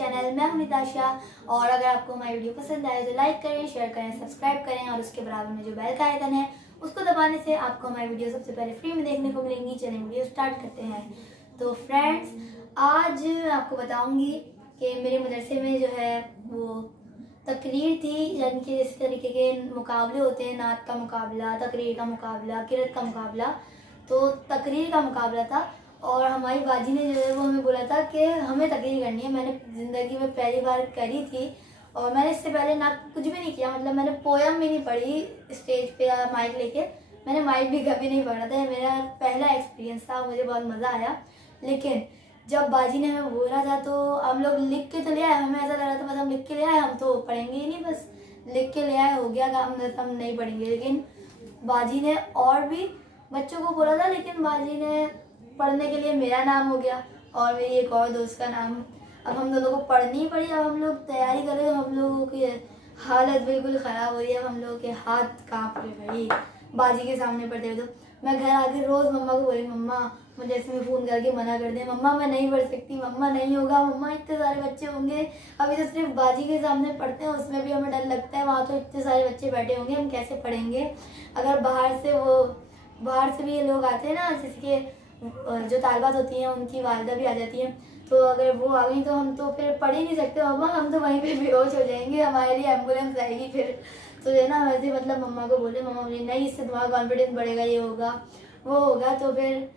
Channel. मैं हूं निताशा और अगर आपको हमारी वीडियो पसंद आए तो लाइक करें, शेयर करें, सब्सक्राइब करें और उसके बराबर में जो बेल का आइकन है उसको दबाने से आपको हमारी वीडियो सबसे पहले फ्री में देखने को मिलेंगी। चलिए वीडियो स्टार्ट करते हैं। तो फ्रेंड्स, आज आपको बताऊंगी कि मेरे मदरसे में जो है वो तकरीर थी, यानी कि जिस तरीके के मुकाबले होते हैं, नात का मुकाबला, तकरीर का मुकाबला, किरत का मुकाबला। तो तकरीर का मुकाबला था और हमारी बाजी ने जो है वो हमें बोला था कि हमें तकरीर करनी है। मैंने ज़िंदगी में पहली बार करी थी और मैंने इससे पहले ना कुछ भी नहीं किया, मतलब मैंने पोयम भी नहीं पढ़ी स्टेज पे या माइक लेके। मैंने माइक भी कभी नहीं पढ़ा था, मेरा पहला एक्सपीरियंस था, मुझे बहुत मज़ा आया। लेकिन जब बाजी ने हमें बोला था तो हम लोग लिख के तो ले आए, हमें ऐसा लग रहा था बस हम लिख के ले आए, हम तो पढ़ेंगे ही नहीं, बस लिख के ले आए, हो गया काम, हम नहीं पढ़ेंगे। लेकिन बाजी ने और भी बच्चों को बोला था, लेकिन बाजी ने पढ़ने के लिए मेरा नाम हो गया और मेरी एक और दोस्त का नाम। अब हम दोनों को पढ़नी ही पड़ी। अब हम लोग तैयारी कर रहे हैं, हम लोगों की हालत बिल्कुल ख़राब हो रही है, हम लोगों के हाथ काँप रहे भाई बाजी के सामने पढ़ते हुए। तो मैं घर आके रोज़ मम्मा को बोली, मम्मा मुझे ऐसे में फ़ोन करके मना कर दे, मम्मा मैं नहीं पढ़ सकती, मम्मा नहीं होगा, मम्मा इतने सारे बच्चे होंगे, अभी तो सिर्फ बाजी के सामने पढ़ते हैं, उसमें भी हमें डर लगता है, वहाँ तो इतने सारे बच्चे बैठे होंगे, हम कैसे पढ़ेंगे। अगर बाहर से भी ये लोग आते हैं ना, जिसके जो तालबात होती हैं उनकी वालदा भी आ जाती हैं, तो अगर वो आ गई तो हम तो फिर पढ़ ही नहीं सकते मम्मा, हम तो वहीं पे बेहोश हो जाएंगे, हमारे लिए एम्बुलेंस आएगी फिर। तो जो है ना वैसे मतलब मम्मा को बोले, मम्मा बोली नहीं, इससे तुम्हारा कॉन्फिडेंस बढ़ेगा, ये होगा वो होगा। तो फिर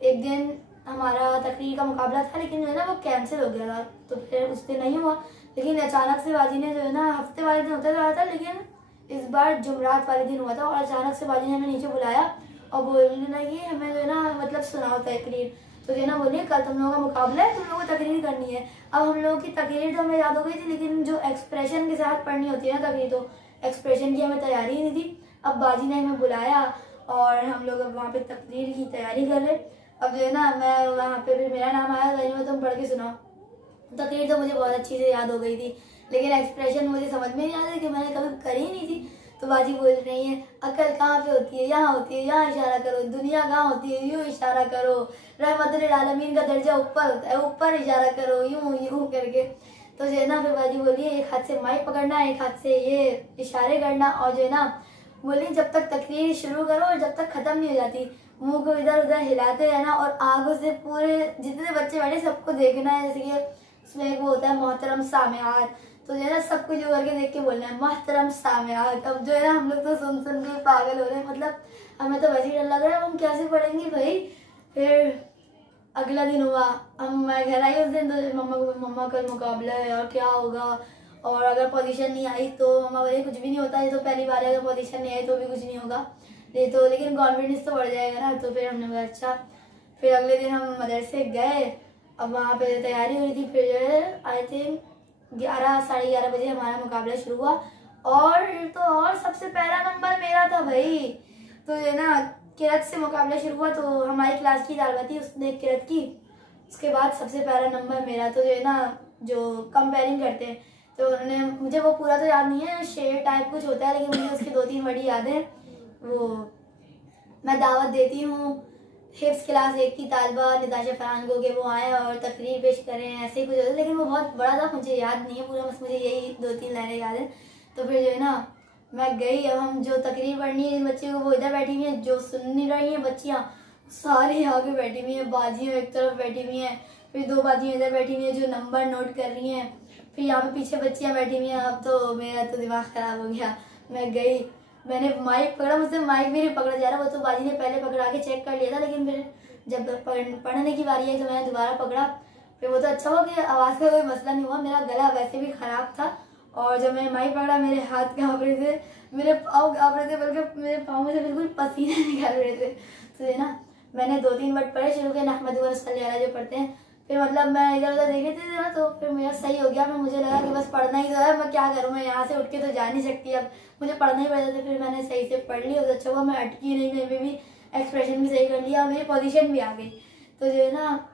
एक दिन हमारा तकरीर का मुकाबला था, लेकिन जो है ना वो कैंसिल हो गया था, तो फिर उस दिन नहीं हुआ। लेकिन अचानक से बाजी ने जो है ना, हफ्ते वाले दिन होता रहा था, लेकिन इस बार जुमरात वाले दिन हुआ था और अचानक से बाजी ने हमें नीचे बुलाया और बोलने लगी हमें जो है ना मतलब सुनाओ तकरीर। तो जो है ना बोलिए कल तुम लोगों का मुकाबला है, तुम लोगों को तकरीर करनी है। अब हम लोगों की तकरीर तो हमें याद हो गई थी, लेकिन जो एक्सप्रेशन के साथ पढ़नी होती है ना तकरीर, तो एक्सप्रेशन की हमें तैयारी ही नहीं थी। अब बाजी ने हमें बुलाया और हम लोग अब वहाँ पे तकरीर की तैयारी कर रहे। अब जो है ना मैं वहाँ पे फिर मेरा नाम आया, वही में तुम पढ़ के सुनाओ। तकरीर तो मुझे बहुत अच्छी से याद हो गई थी, लेकिन एक्सप्रेशन मुझे समझ में नहीं आ रहा कि मैंने कभी करी ही नहीं थी। तो बाजी बोल रही है अकल कहाँ पे होती है, यहाँ होती है, यहाँ इशारा करो, दुनिया कहाँ होती है, यूँ इशारा करो, रहमतुल आलमीन का दर्जा ऊपर होता है, ऊपर इशारा करो, यूँ यूँ करके। तो जो है ना फिर बाजी बोली एक हाथ से माइक पकड़ना, एक हाथ से ये इशारे करना, और जो है ना बोली जब तक तकरीर शुरू करो और जब तक खत्म नहीं हो जाती मुंह को इधर उधर हिलाते रहना और आगों से पूरे जितने बच्चे बैठे सबको देखना है। जैसे कि उसमें एक वो होता है मोहतरम सामेआत, तो जो है ना सबको जो करके देख के बोलना है मोहतरम सामेआत। अब जो है ना हम लोग तो सुन सुन के पागल हो रहे हैं, मतलब हमें तो वैसे ही डर लग रहा है, हम कैसे पढ़ेंगे भाई। फिर अगला दिन हुआ, मैं घर आई उस दिन, तो मम्मा कल मुकाबला है और क्या होगा, और अगर पोजीशन नहीं आई तो मम्मा बोले कुछ भी नहीं होता, ये तो पहली बार है, अगर पोजीशन नहीं आई तो भी कुछ नहीं होगा, ये तो लेकिन कॉन्फिडेंस तो बढ़ जाएगा ना। तो फिर हमने बोला अच्छा। फिर अगले दिन हम मदरसे गए, अब वहाँ पे तैयारी हो रही थी। फिर जो है आई थिंक 11 साढ़े 11 बजे हमारा मुकाबला शुरू हुआ और सबसे पहला नंबर मेरा था भाई। तो जो है ना किरत से मुकाबला शुरू हुआ, तो हमारी क्लास की तालबा थी, उसने किरत की, उसके बाद सबसे पहला नंबर मेरा। तो जो है ना जो कंपेयरिंग करते हैं तो उन्होंने, मुझे वो पूरा तो याद नहीं है, शेर टाइप कुछ होता है, लेकिन मुझे उसकी 2-3 वर्ड याद है। वो मैं दावत देती हूँ हिफ्स क्लास 1 की तालबा निताशा फरहान को कि वो आए और तकरीर पेश करें, ऐसे ही कुछ होता है, लेकिन वो बहुत बड़ा था, मुझे याद नहीं है पूरा, बस मुझे यही 2-3 लाइनें याद है। तो फिर जो है ना मैं गई, अब हम जो तकरीर पढ़नी है बच्चे को वो इधर बैठी हुई है, जो सुन नहीं रही हैं बच्चियाँ सारी आगे बैठी हुई हैं, बाजियाँ एक तरफ बैठी हुई हैं, फिर 2 बाजियाँ इधर बैठी हुई हैं जो नंबर नोट कर रही हैं, फिर यहाँ पे पीछे बच्चियाँ बैठी हुई हैं। अब तो मेरा तो दिमाग ख़राब हो गया। मैं गई, मैंने माइक पकड़ा, मुझसे माइक भी नहीं पकड़ा जा रहा, वो तो बाजी ने पहले पकड़ा के चेक कर लिया था, लेकिन फिर जब पढ़ने की बारी आई तो मैंने दोबारा पकड़ा। फिर वो तो अच्छा हुआ कि आवाज़ का कोई मसला नहीं हुआ, मेरा गला वैसे भी ख़राब था, और जब मैंने माइक पकड़ा मेरे हाथ काँप रहे थे, मेरे पाँव काँप रहे थे, बल्कि मेरे पाँव में से बिल्कुल पसीने निकल रहे थे। तो है ना मैंने 2-3 वर्ड पढ़े शुरू के, नहमदुहु व नस्तईनुहु अलैहि जो पढ़ते हैं, फिर मतलब मैं इधर उधर देख रही थी ना, तो फिर मेरा सही हो गया। फिर मुझे लगा कि बस पढ़ना ही तो है, मैं क्या करूँ, मैं यहाँ से उठ के तो जा नहीं सकती, अब मुझे पढ़ना ही पड़ता था। फिर मैंने सही से पढ़ लिया, तो अच्छा हुआ मैं अटकी नहीं, कहीं पे भी एक्सप्रेशन भी सही कर लिया और मेरी पोजीशन भी आ गई। तो जो है ना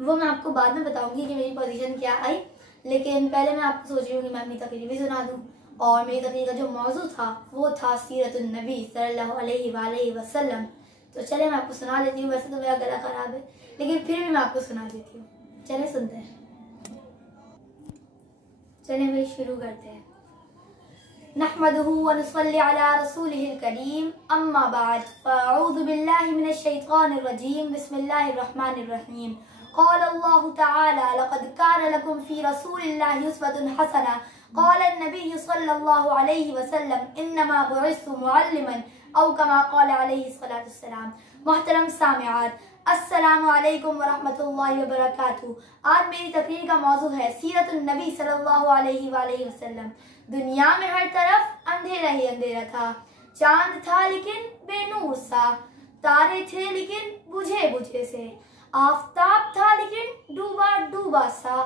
वो मैं आपको बाद में बताऊंगी कि मेरी पोजीशन क्या आई, लेकिन पहले मैं आपको सोच रही हूँ कि मैं अपनी तकरीर भी सुना दूँ। और मेरी तकरीर का जो मौजू था वो था सीरतुन नबी सल्लल्लाहु अलैहि वसल्लम। तो चले मैं आपको सुना लेती हूँ, वैसे तो मेरा गला खराब है, लेकिन फिर भी मैं आपको सुना देती हूँ, चले सुनते हैं। चलें भाई शुरू करते हैं। नहमदुहु व नुसल्ली अला रसूलिहिल करीम, अम्मा बाद, फ़अऊज़ु बिल्लाहि मिनश शैतानिर रजीम, बिस्मिल्लाहिर रहमानिर रहीम। क़ाल अल्लाहु तआला लक़द कान लकुम फ़ी रसूलिल्लाहि उस्वतुन हसना, क़ाल अन्नबिय्यु सल्लल्लाहु अलैहि वसल्लम इन्नमा बुइस्तु मुअल्लिमन औ कमा क़ाल अलैहि सलातु वस्सलाम। मोहतरम सामिआत, अस्सलामु अलैकुम व रहमतुल्लाहि व बरकातुहू। आज मेरी तकरीर का मौजू है सीरतुन नबी सल्लल्लाहु अलैहि वसल्लम। दुनिया में हर तरफ अंधेरा ही अंधेरा था। चांद था लेकिन बेनूर सा, तारे थे लेकिन बुझे बुझे से, आफताब था लेकिन डूबा डूबा सा,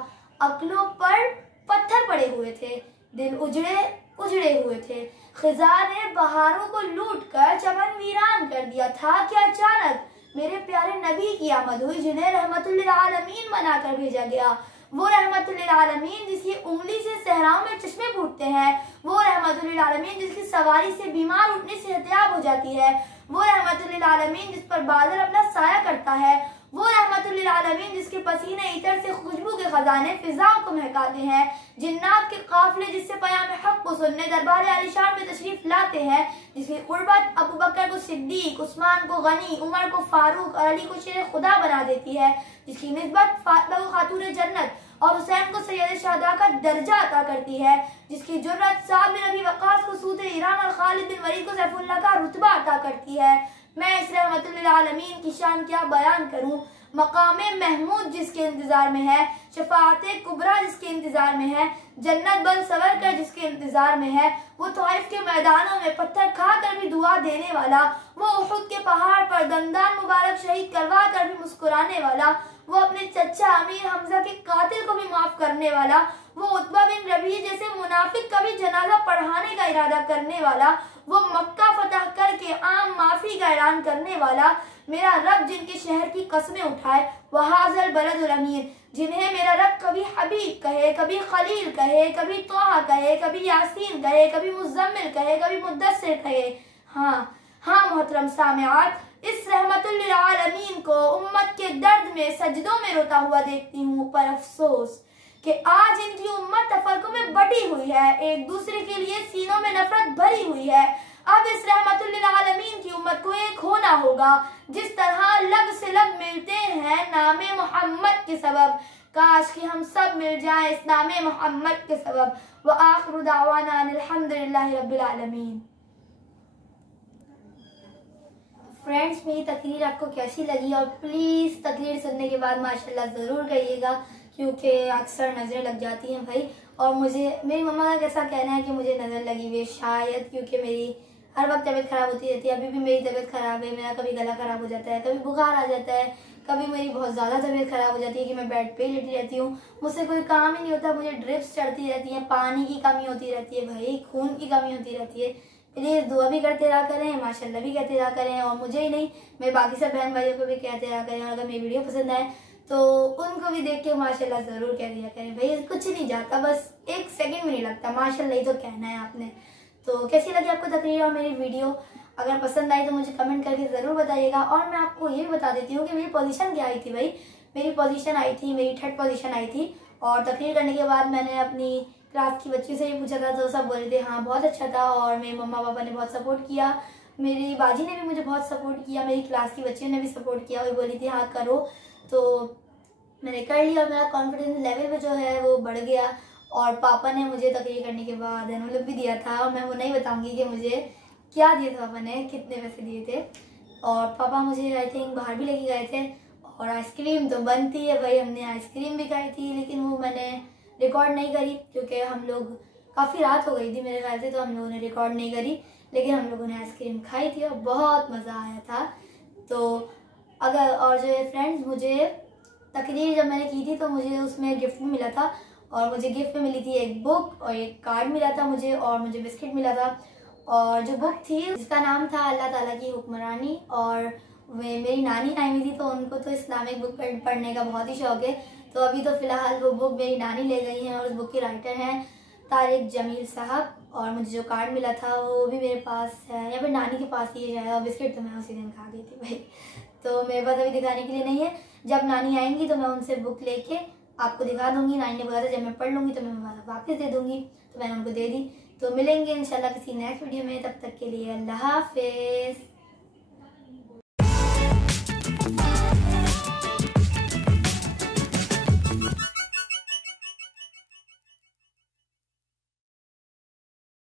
अक्लों पर पत्थर पड़े हुए थे, दिल उजड़े उजड़े हुए थे। खिजा ने बहारों को लूट कर चमन वीरान कर दिया था कि अचानक मेरे प्यारे नबी की आमद हुई, जिन्हें रहमतुल लिल आलमीन बनाकर भेजा गया। वो रहमतुल लिल आलमीन जिसकी उंगली से सहराओं में चश्मे फूटते हैं, वो रहमतुल लिल आलमीन जिसकी सवारी से बीमार उठने से एहतियाब हो जाती है, वो रहमतुल लिल आलमीन जिस पर बादल अपना साया करता है, वो रहमतुल लिल आलमीन जिसके पसीने इतर से खुशबू के खजाने फिजाओं को महकाते हैं, जिन्नात के काफिले जिससे पयाम हक को सुनने दरबार आलिशान में तशरीफ लाते हैं, जिसकी कुर्बत अबू बकर को सिद्दीक, उस्मान को गनी, उमर को फारूक और अली को शेर खुदा बना देती है, जिसकी निस्बत फातिमा को खातून जन्नत और हुसैन को सैयद शहदा का दर्जा अता करती है, जिसकी जुर्रत साद बिन अबी वक्कास को सूद ईरान और खालिद बिन वलीद को सैफुल्लाह का रुतबा अता करती है। मैं इस रहमतुल लिल आलमीन की शान क्या बयान करूं। मकामे महमूद जिसके इंतजार में है, शफाअते कुबरा जिसके इंतजार में है, जन्नत बन सवर कर जिसके इंतजार में है, वो तौइफ के मैदानों में पत्थर खा कर भी दुआ देने वाला, वो उहुद के पहाड़ पर दंदान मुबारक शहीद करवा कर भी मुस्कुराने वाला, वो अपने चचा अमीर हमजा के कातिल को भी माफ करने वाला, वो उत्बा बिन रबी जैसे मुनाफिक का भी जनाजा पढ़ाने का इरादा करने वाला, वो मक्का फतह करके आम माफी का ऐलान करने वाला, मेरा रब जिनके शहर की कसमें उठाए, वहाज़ल बलदुल अमीर, जिन्हें मेरा रब कभी हबीब कहे, कभी खलील कहे, कभी तोहा कहे, कभी यासीन कहे, कभी मुज़म्मिल कहे, कभी मुद्दस्सिर कहे। हाँ मोहतरम सामिआत, इस रहमतुल लिल आलमीन को उम्मत के दर्द में सजदों में रोता हुआ देखती हूँ, पर अफसोस कि आज इनकी उम्मत तफरकों में बटी हुई है, एक दूसरे के लिए सीनों में नफरत भरी हुई है। अब इस रहमतुल लिल आलमीन की उम्मत को एक होना होगा, जिस तरह लब से लब मिलते हैं नामे मोहम्मद के सबब, काश कि हम सब मिल जाएं इस नामे मोहम्मद के सबब। व आखिरु दावाना अनिल हम्दुलिल्लाहि रब्बिल आलमीन। फ्रेंड्स, मेरी तकरीर आपको कैसी लगी, और प्लीज़ तकरीर सुनने के बाद माशाल्लाह ज़रूर कहिएगा, क्योंकि अक्सर नज़रें लग जाती हैं भाई। और मुझे मेरी मम्मा का कैसा कहना है कि मुझे नज़र लगी हुई है, शायद क्योंकि मेरी हर वक्त तबीयत ख़राब होती रहती है। अभी भी मेरी तबीयत ख़राब है, मेरा कभी गला ख़राब हो जाता है, कभी बुखार आ जाता है, कभी मेरी बहुत ज़्यादा तबीयत ख़राब हो जाती है कि मैं बेड पे ही लेटी रहती हूँ, मुझसे कोई काम ही नहीं होता, मुझे ड्रिप्स चढ़ती रहती हैं, पानी की कमी होती रहती है भाई, खून की कमी होती रहती है। प्लीज़ दुआ भी करते रहा करें, माशाल्लाह भी कहते रहा करें, और मुझे ही नहीं, मैं बाकी सब बहन भाइयों को भी कहते रहा करें। और अगर मेरी वीडियो पसंद आए तो उनको भी देख के माशाल्लाह ज़रूर कह दिया करें भाई, कुछ नहीं जाता, बस एक सेकंड भी नहीं लगता, माशाल्लाह ही तो कहना है आपने। तो कैसी लगी आपको तकरीर और मेरी वीडियो? अगर पसंद आई तो मुझे कमेंट करके ज़रूर बताइएगा। और मैं आपको ये भी बता देती हूँ कि मेरी पोजीशन क्या आई थी भाई। मेरी पोजीशन आई थी, मेरी 3rd पोजीशन आई थी। और तकरीर करने के बाद मैंने अपनी क्लास की बच्ची से भी पूछा था, तो सब बोल रहे थे हाँ बहुत अच्छा था, और मेरे मम्मा पापा ने बहुत सपोर्ट किया, मेरी बाजी ने भी मुझे बहुत सपोर्ट किया, मेरी क्लास की बच्चियों ने भी सपोर्ट किया, वो बोली थी हाँ करो। तो मैंने कर लिया, मेरा कॉन्फिडेंस लेवल भी जो है वो बढ़ गया। और पापा ने मुझे तकरीर करने के बाद एनवलप भी दिया था, और मैं वो नहीं बताऊंगी कि मुझे क्या दिया था पापा ने, कितने पैसे दिए थे। और पापा मुझे आई थिंक बाहर भी लेके गए थे, और आइसक्रीम तो बनती है भाई, हमने आइसक्रीम भी खाई थी, लेकिन वो मैंने रिकॉर्ड नहीं करी क्योंकि हम लोग काफ़ी रात हो गई थी मेरे ख्याल से, तो हम लोगों ने रिकॉर्ड नहीं करी, लेकिन हम लोगों ने आइसक्रीम खाई थी और बहुत मज़ा आया था। तो अगर और जो है फ्रेंड्स, मुझे तकरीर जब मैंने की थी तो मुझे उसमें गिफ्ट भी मिला था, और मुझे गिफ्ट में मिली थी एक बुक और एक कार्ड मिला था मुझे, और मुझे बिस्किट मिला था। और जो बुक थी जिसका नाम था अल्लाह ताला की हुक्मरानी, और मेरी नानी आई हुई थी, तो उनको तो इस्लामिक बुक पढ़ने का बहुत ही शौक है, तो अभी तो फ़िलहाल वो बुक मेरी नानी ले गई हैं, और उस बुक के राइटर हैं तारिक जमील साहब। और मुझे जो कार्ड मिला था वो भी मेरे पास है, या फिर नानी के पास ही है, और बिस्किट तो मैं उसी दिन खा गई थी भाई, तो मेरे पास अभी दिखाने के लिए नहीं है। जब नानी आएंगी तो मैं उनसे बुक लेके आपको दिखा दूंगी। नानी ने बोला था जब मैं पढ़ लूँगी तो मैं वापस दे दूँगी, तो मैंने उनको दे दी। तो मिलेंगे इंशाल्लाह किसी नेक्स्ट वीडियो में, तब तक के लिए अल्लाह हाफिज़।